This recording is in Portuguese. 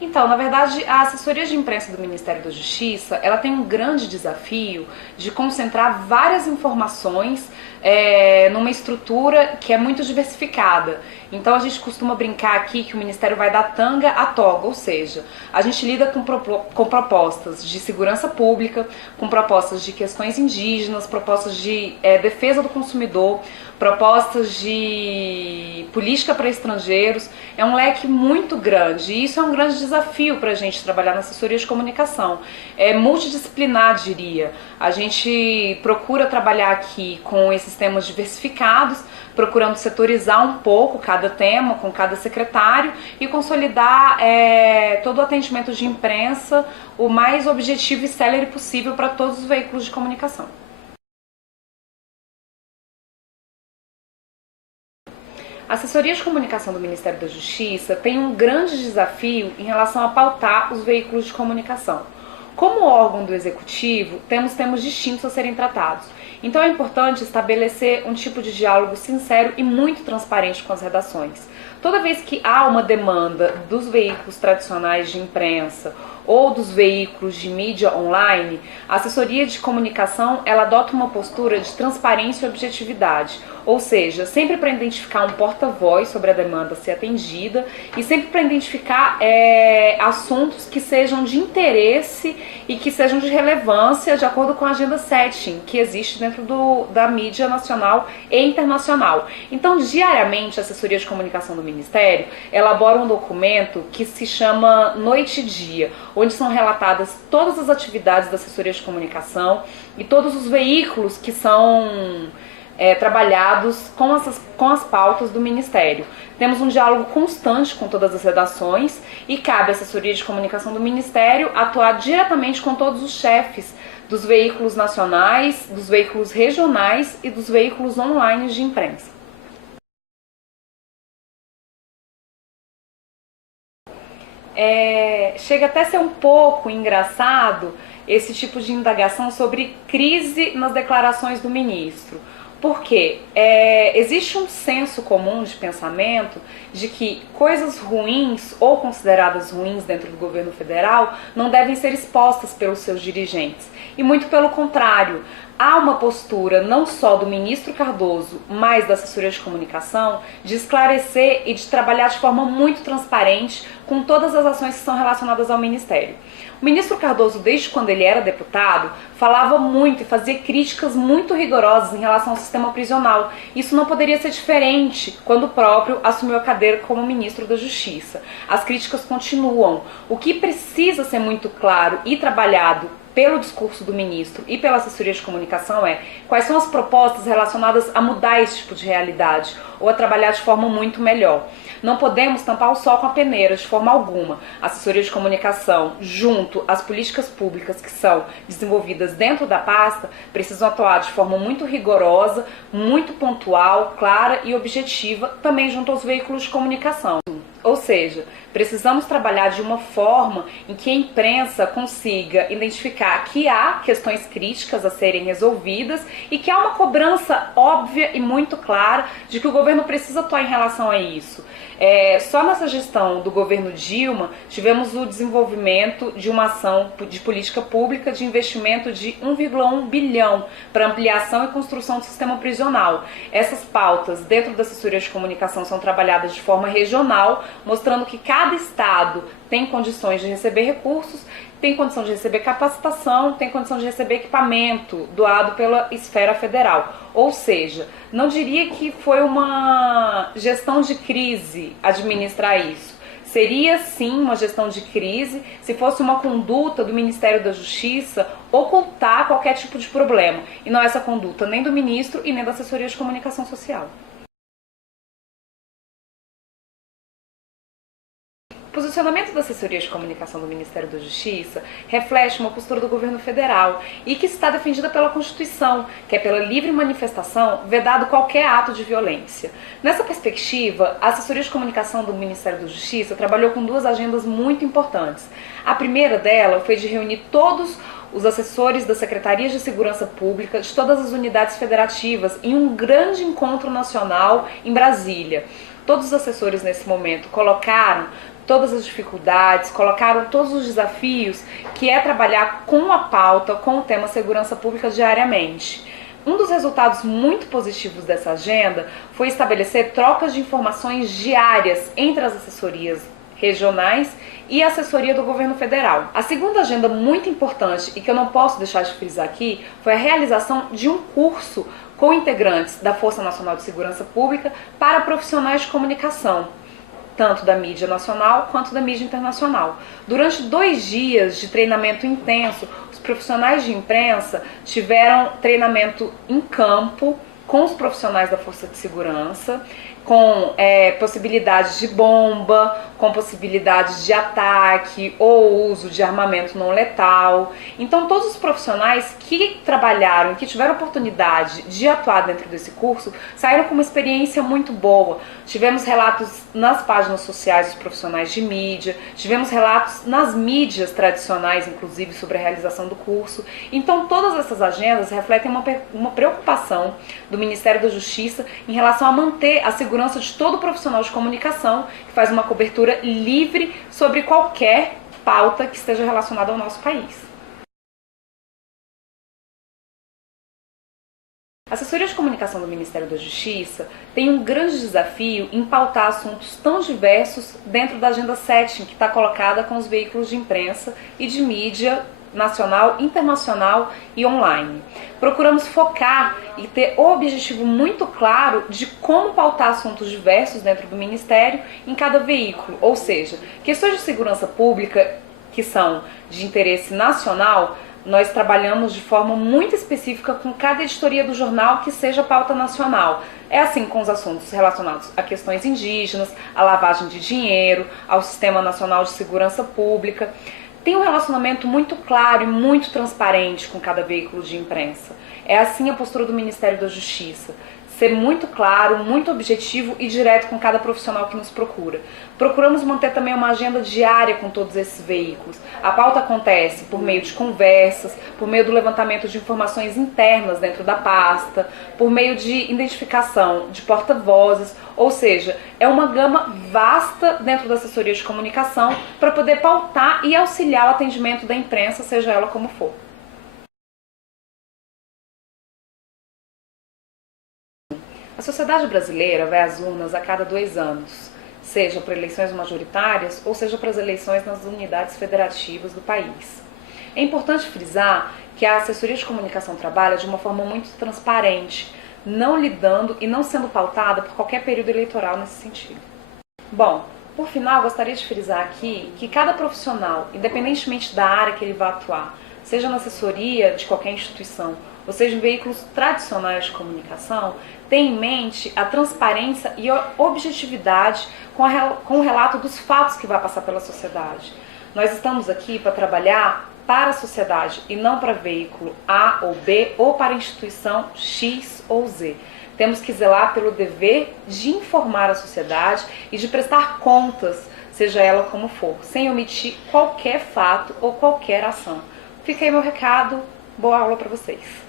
Então, na verdade, a assessoria de imprensa do Ministério da Justiça, ela tem um grande desafio de concentrar várias informações numa estrutura que é muito diversificada. Então, a gente costuma brincar aqui que o Ministério vai da tanga à toga, ou seja, a gente lida com propostas de segurança pública, com propostas de questões indígenas, propostas de defesa do consumidor, propostas de política para estrangeiros. É um leque muito grande e isso é um grande desafio para a gente trabalhar na assessoria de comunicação. É multidisciplinar, diria. A gente procura trabalhar aqui com esses temas diversificados, procurando setorizar um pouco cada tema com cada secretário e consolidar todo o atendimento de imprensa o mais objetivo e célere possível para todos os veículos de comunicação. A assessoria de comunicação do Ministério da Justiça tem um grande desafio em relação a pautar os veículos de comunicação. Como órgão do Executivo, temos temas distintos a serem tratados. Então é importante estabelecer um tipo de diálogo sincero e muito transparente com as redações. Toda vez que há uma demanda dos veículos tradicionais de imprensa ou dos veículos de mídia online, a assessoria de comunicação ela adota uma postura de transparência e objetividade, ou seja, sempre para identificar um porta-voz sobre a demanda a ser atendida e sempre para identificar assuntos que sejam de interesse e que sejam de relevância de acordo com a agenda setting que existe dentro da mídia nacional e internacional. Então, diariamente, a assessoria de comunicação do Ministério elabora um documento que se chama Noite e Dia, onde são relatadas todas as atividades da assessoria de comunicação e todos os veículos que são trabalhados com as pautas do Ministério. Temos um diálogo constante com todas as redações e cabe à assessoria de comunicação do Ministério atuar diretamente com todos os chefes dos veículos nacionais, dos veículos regionais e dos veículos online de imprensa. Chega até a ser um pouco engraçado esse tipo de indagação sobre crise nas declarações do ministro. Porque existe um senso comum de pensamento de que coisas ruins ou consideradas ruins dentro do governo federal não devem ser expostas pelos seus dirigentes. E muito pelo contrário, há uma postura não só do ministro Cardoso, mas da assessoria de comunicação, de esclarecer e de trabalhar de forma muito transparente com todas as ações que são relacionadas ao Ministério. O ministro Cardoso, desde quando ele era deputado, falava muito e fazia críticas muito rigorosas em relação ao sistema prisional. Isso não poderia ser diferente quando o próprio assumiu a cadeira como ministro da Justiça. As críticas continuam. O que precisa ser muito claro e trabalhado pelo discurso do ministro e pela assessoria de comunicação quais são as propostas relacionadas a mudar esse tipo de realidade ou a trabalhar de forma muito melhor. Não podemos tampar o sol com a peneira de forma alguma. A assessoria de comunicação, junto às políticas públicas que são desenvolvidas dentro da pasta, precisam atuar de forma muito rigorosa, muito pontual, clara e objetiva, também junto aos veículos de comunicação. Ou seja, precisamos trabalhar de uma forma em que a imprensa consiga identificar que há questões críticas a serem resolvidas e que há uma cobrança óbvia e muito clara de que o governo precisa atuar em relação a isso. Só nessa gestão do governo Dilma, tivemos o desenvolvimento de uma ação de política pública de investimento de 1,1 bilhão para ampliação e construção do sistema prisional. Essas pautas dentro da assessoria de comunicação são trabalhadas de forma regional, mostrando que cada estado tem condições de receber recursos, tem condição de receber capacitação, tem condição de receber equipamento doado pela esfera federal. Ou seja, não diria que foi uma gestão de crise administrar isso. Seria sim uma gestão de crise se fosse uma conduta do Ministério da Justiça ocultar qualquer tipo de problema. E não essa conduta nem do ministro e nem da assessoria de comunicação social. O posicionamento da assessoria de comunicação do Ministério da Justiça reflete uma postura do governo federal e que está defendida pela Constituição, que é pela livre manifestação, vedado qualquer ato de violência. Nessa perspectiva, a assessoria de comunicação do Ministério da Justiça trabalhou com duas agendas muito importantes. A primeira dela foi de reunir todos os assessores das Secretarias de Segurança Pública de todas as unidades federativas em um grande encontro nacional em Brasília. Todos os assessores nesse momento colocaram todas as dificuldades, colocaram todos os desafios que é trabalhar com a pauta, com o tema segurança pública diariamente. Um dos resultados muito positivos dessa agenda foi estabelecer trocas de informações diárias entre as assessorias regionais e a assessoria do governo federal. A segunda agenda muito importante e que eu não posso deixar de frisar aqui foi a realização de um curso com integrantes da Força Nacional de Segurança Pública para profissionais de comunicação, tanto da mídia nacional quanto da mídia internacional. Durante 2 dias de treinamento intenso, os profissionais de imprensa tiveram treinamento em campo com os profissionais da Força de Segurança, com possibilidades de bomba, com possibilidades de ataque ou uso de armamento não letal. Então todos os profissionais que trabalharam, que tiveram oportunidade de atuar dentro desse curso, saíram com uma experiência muito boa. Tivemos relatos nas páginas sociais dos profissionais de mídia, tivemos relatos nas mídias tradicionais, inclusive, sobre a realização do curso. Então todas essas agendas refletem uma preocupação do Ministério da Justiça em relação a manter a segurança de todo profissional de comunicação que faz uma cobertura livre sobre qualquer pauta que esteja relacionada ao nosso país. A assessoria de comunicação do Ministério da Justiça tem um grande desafio em pautar assuntos tão diversos dentro da Agenda 7, que está colocada com os veículos de imprensa e de mídia nacional, internacional e online. Procuramos focar e ter o objetivo muito claro de como pautar assuntos diversos dentro do Ministério em cada veículo, ou seja, questões de segurança pública que são de interesse nacional, nós trabalhamos de forma muito específica com cada editoria do jornal que seja pauta nacional. É assim com os assuntos relacionados a questões indígenas, à lavagem de dinheiro, ao Sistema Nacional de Segurança Pública. Tem um relacionamento muito claro e muito transparente com cada veículo de imprensa. É assim a postura do Ministério da Justiça. Ser muito claro, muito objetivo e direto com cada profissional que nos procura. Procuramos manter também uma agenda diária com todos esses veículos. A pauta acontece por meio de conversas, por meio do levantamento de informações internas dentro da pasta, por meio de identificação de porta-vozes, ou seja, é uma gama vasta dentro da assessoria de comunicação para poder pautar e auxiliar o atendimento da imprensa, seja ela como for. A sociedade brasileira vai às urnas a cada 2 anos, seja para eleições majoritárias ou seja para as eleições nas unidades federativas do país. É importante frisar que a assessoria de comunicação trabalha de uma forma muito transparente, não lidando e não sendo pautada por qualquer período eleitoral nesse sentido. Bom, por final, gostaria de frisar aqui que cada profissional, independentemente da área que ele vá atuar, seja na assessoria de qualquer instituição, ou seja, em veículos tradicionais de comunicação, tem em mente a transparência e a objetividade com o relato dos fatos que vai passar pela sociedade. Nós estamos aqui para trabalhar para a sociedade e não para veículo A ou B ou para a instituição X ou Z. Temos que zelar pelo dever de informar a sociedade e de prestar contas, seja ela como for, sem omitir qualquer fato ou qualquer ação. Fica aí meu recado, boa aula para vocês.